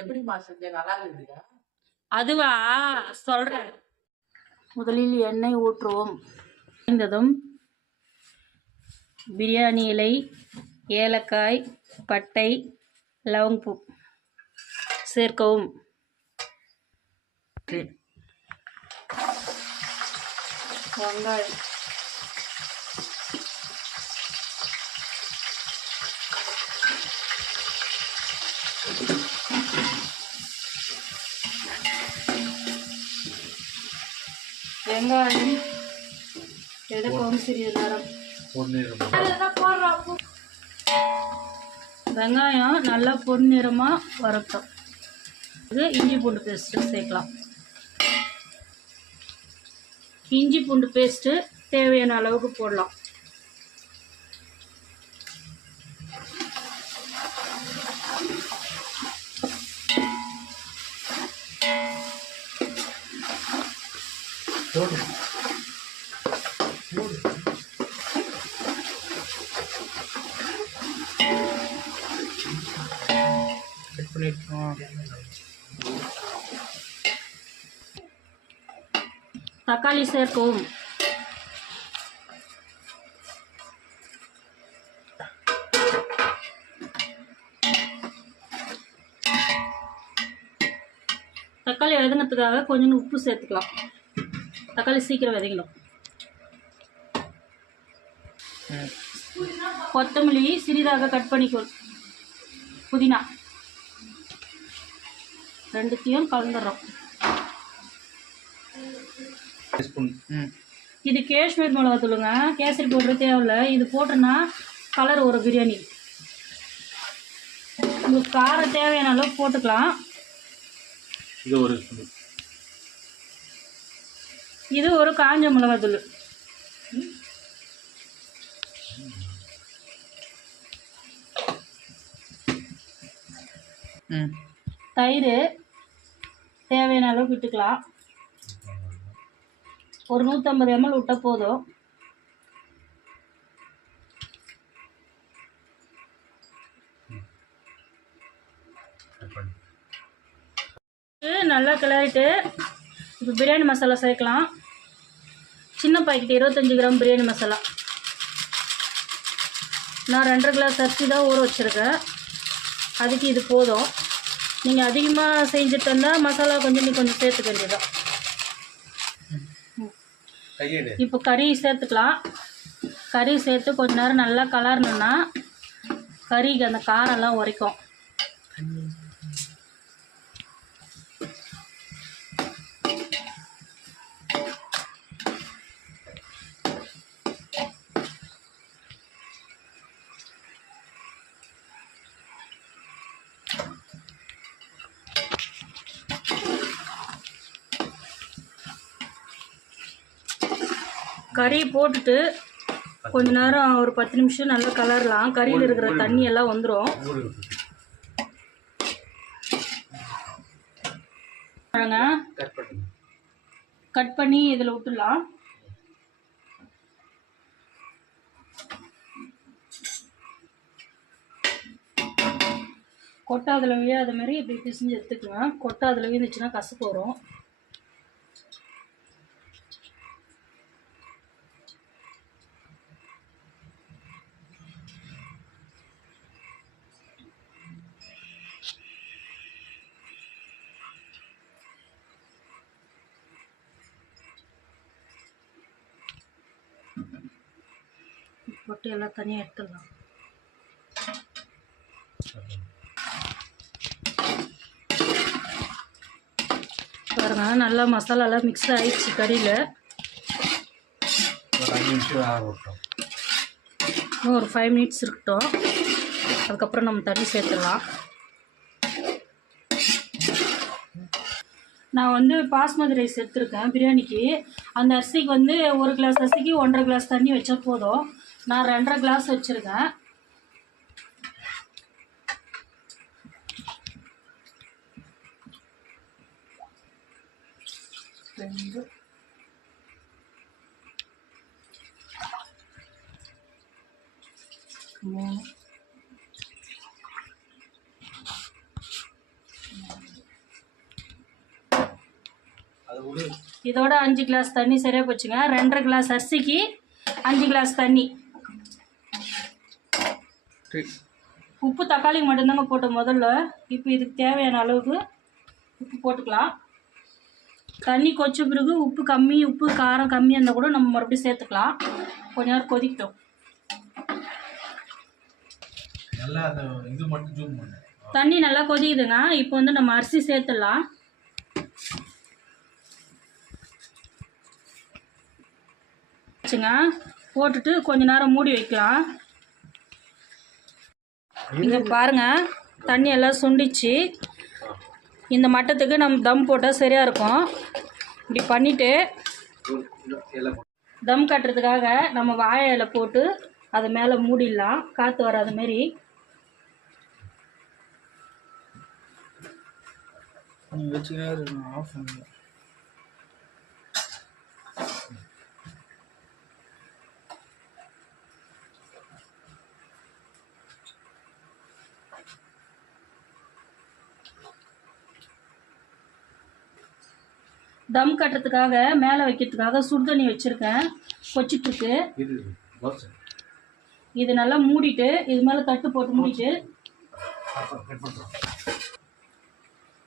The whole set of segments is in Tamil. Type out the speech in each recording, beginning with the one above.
எப்படிமா செஞ்ச? நல்லா இருக்குதா? அதுவா சொல்றேன். முதலில் எண்ணெய் ஊற்றுவோம். குறைந்ததும் பிரியாணி இலை, ஏலக்காய், பட்டை, லவங்கு சேர்க்கவும். வெங்காயம், வெங்காயம் எடுக்கவும் சிறிது நேரம். வெங்காயம் நல்லா பொன்னிறமாக வரட்டும். இது இஞ்சி பூண்டு பேஸ்ட்டு சேர்க்கலாம். இஞ்சி பூண்டு பேஸ்ட்டு தேவையான அளவுக்கு போடலாம். தக்காளி சேர்க்கவும். தக்காளி வதங்கிறதுக்காக கொஞ்சம் உப்பு சேர்த்துக்கலாம். தக்காளி சீக்கிரம் வதங்கிடும். கொத்தமல்லி சிறிதாக கட் பண்ணிக்கணும். புதினா ரெண்டுத்தையும் கலந்துடுறோம். இது காஷ்மீர் மிளகாத்தூளுங்க. கேசரி பவுடர் தேவையில்லை. இது போட்டோன்னா கலர் ஒரு பிரியாணி. உங்களுக்கு காரம் தேவையான அளவு போட்டுக்கலாம். இது ஒரு காஞ்ச மிளகாத்தூள். தயிர் தேவையான அளவு விட்டுக்கலாம். ஒரு 150 ml விட்டால் போதும். நல்லா கிளறிட்டு இப்போ பிரியாணி மசாலா சேர்க்கலாம். சின்ன பாக்கெட் 25 கிராம் பிரியாணி மசாலா. நான் 2.5 கிளாஸ் அரிசி தான் ஊற வச்சுருக்கேன். அதுக்கு இது போதும். நீங்கள் அதிகமாக செஞ்சுட்டு வந்தால் மசாலா கொஞ்சம் சேர்த்துக்க வேண்டியதான். இப்போ கறி சேர்த்துக்கலாம். கறி சேர்த்து கொஞ்ச நேரம் நல்லா கலரணுன்னா கறிக்கு அந்த காரெல்லாம் உரைக்கும். கறி போட்டுட்டு கொஞ்ச நேரம் ஒரு 10 நிமிஷம் நல்லா கலரலாம். கறியில் இருக்கிற தண்ணி எல்லாம் வந்துடும். கட் பண்ணி இதில் விட்டுடலாம். கொட்டை அதில் விழாத மாதிரி இப்படி பிசைஞ்சு எடுத்துக்குங்க. கொட்டை அதில் விழுந்துச்சுன்னா கசப்பு வரும். கொட்டை எல்லாம் தனியாக எடுத்துடலாம். பாருங்க, நல்லா மசாலாலாம் மிக்ஸ் ஆகிடுச்சு கறியில். இன்னும் ஒரு 5 மினிட்ஸ் இருக்கட்டும். அதுக்கப்புறம் நம்ம தண்ணி சேர்த்துடலாம். நான் வந்து பாஸ்மதி ரைஸ் எடுத்துருக்கேன் பிரியாணிக்கு. அந்த அரிசிக்கு வந்து 1 கிளாஸ் அரிசிக்கு 1.5 கிளாஸ் தண்ணி வச்சா போதும். நான் 2.5 கிளாஸ் வச்சுருக்கேன். ரெண்டு 3 இதோட 5 கிளாஸ் தண்ணி சரியாக போச்சுங்க. 2.5 கிளாஸ் அரிசிக்கு 5 கிளாஸ் தண்ணி. உப்பு தக்காளிக்கு மட்டும்தாங்க போட்டோம் முதல்ல. இப்போ இதுக்கு தேவையான அளவுக்கு உப்பு போட்டுக்கலாம். தண்ணி கொச்ச பிறகு உப்பு கம்மி, உப்பு காரம் கம்மியாக இருந்தால் கூட நம்ம மறுபடியும் சேர்த்துக்கலாம். கொஞ்ச நேரம் கொதிக்கட்டும். தண்ணி நல்லா கொதிக்குதுங்க. இப்போ வந்து நம்ம அரிசி சேர்த்துடலாம். போட்டுட்டு கொஞ்ச நேரம் மூடி வைக்கலாம். இங்கே பாருங்க, தண்ணி எல்லாம் சுண்டிச்சு. இந்த மட்டத்துக்கு நம்ம தம் போட்டால் சரியாக இருக்கும். இப்படி பண்ணிவிட்டு தம் கட்டுறதுக்காக நம்ம வாழை இலை போட்டு அதை மேலே மூடிடலாம், காற்று வராத மாரி. தம் கட்டுறதுக்காக மேலே வைக்கிறதுக்காக சுடு தண்ணி வச்சுருக்கேன், கொச்சிட்ருக்கு. இது நல்லா மூடிட்டு இது மேலே தட்டு போட்டு மூடிட்டு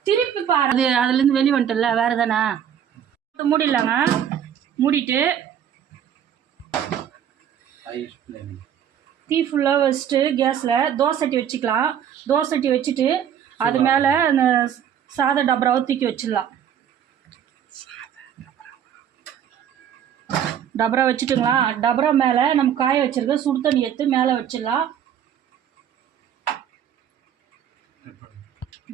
திருப்பி பாரு. அதுலேருந்து வெளியே வந்துட்டல, வேறு தானே மூடிடலாங்க. மூடிட்டு தீ ஃபுல்லாக வச்சுட்டு கேஸில் தோசை சட்டி வச்சுக்கலாம். தோசை சட்டி வச்சுட்டு அது மேலே அந்த சாத டபராவை தூக்கி வச்சிடலாம். டபரா வச்சுட்டுங்களா, டபரா மேலே நம்ம காய வச்சிருக்க சுடு தண்ணி எடுத்து மேலே வச்சிடலாம்.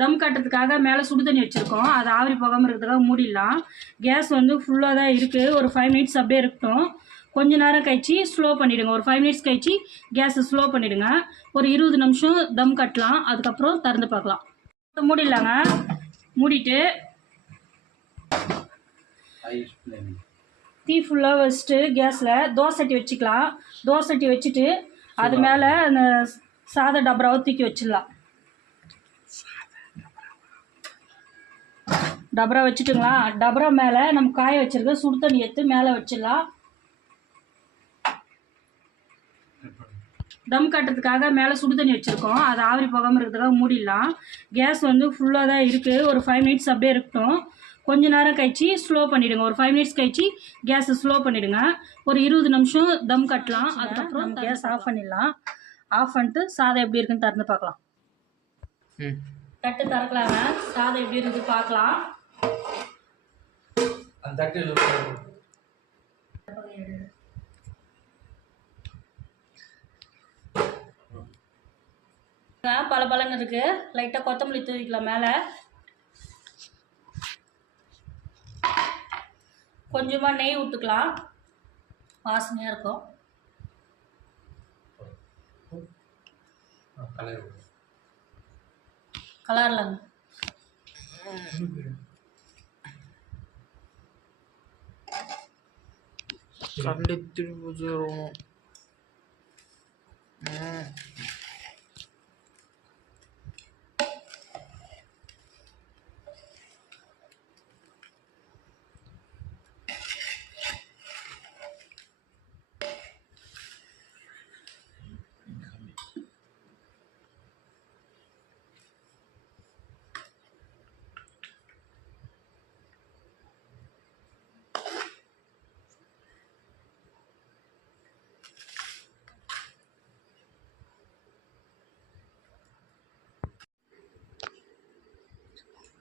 தம் கட்டுறதுக்காக மேலே சுடு தண்ணி வச்சுருக்கோம், அது ஆவிரி போகாமல் இருக்கிறதுக்காக மூடிடலாம். கேஸ் வந்து ஃபுல்லாக தான் இருக்குது. ஒரு 5 மினிட்ஸ் அப்படியே இருக்கட்டும். கொஞ்ச நேரம் கழிச்சு ஸ்லோ பண்ணிவிடுங்க. ஒரு 5 மினிட்ஸ் கழிச்சு கேஸை ஸ்லோ பண்ணிவிடுங்க. ஒரு 20 நிமிஷம் தம் கட்டலாம். அதுக்கப்புறம் திறந்து பார்க்கலாம். மூடிடலாங்க. மூடிட்டு தீ ஃபுல்லாக வச்சுட்டு கேஸில் தோசை சட்டி வச்சுக்கலாம். தோசை சட்டி வச்சுட்டு அது மேலே அந்த சாத டபராவை தூக்கி வச்சிடலாம். டபரா வச்சுட்டுங்களா, டபரா மேலே நம்ம காய வச்சிருக்க சுடு தண்ணி எடுத்து மேலே வச்சிடலாம். தம் கட்டுறதுக்காக மேலே சுடு தண்ணி வச்சுருக்கோம், அது ஆவிரி போகாமல் இருக்கிறதுக்காக மூடிடலாம். கேஸ் வந்து ஃபுல்லாக தான் இருக்குது. ஒரு 5 மினிட்ஸ் அப்படியே இருக்கட்டும். கொஞ்ச நேரம் கழிச்சு ஸ்லோ பண்ணிவிடுங்க. ஒரு 5 மினிட்ஸ் கழிச்சு கேஸை ஸ்லோ பண்ணிவிடுங்க. ஒரு 20 நிமிஷம் தம் கட்டலாம். அதுக்கப்புறம் கேஸ் ஆஃப் பண்ணிடலாம். ஆஃப் பண்ணிட்டு சாதம் எப்படி இருக்குன்னு திறந்து பார்க்கலாம். தட்டு திறக்கலாங்க. சாதம் எப்படி இருக்குது பார்க்கலாம். பல பலன்னு இருக்கு. லைட்டாக கொத்தமல்லி தூவிக்கலாம் மேலே. கொஞ்சமாக நெய் விட்டுக்கலாம், வாசனையாக இருக்கும். கலர்லாங்க. கண்டிப்பாக பூஜை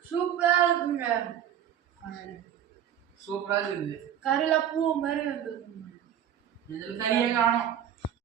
சூப்பரா இருக்குங்க. சூப்பரா இருக்குது. கறில பூ மாதிரி வந்துருக்கு. இதுல கறியே காணோம்.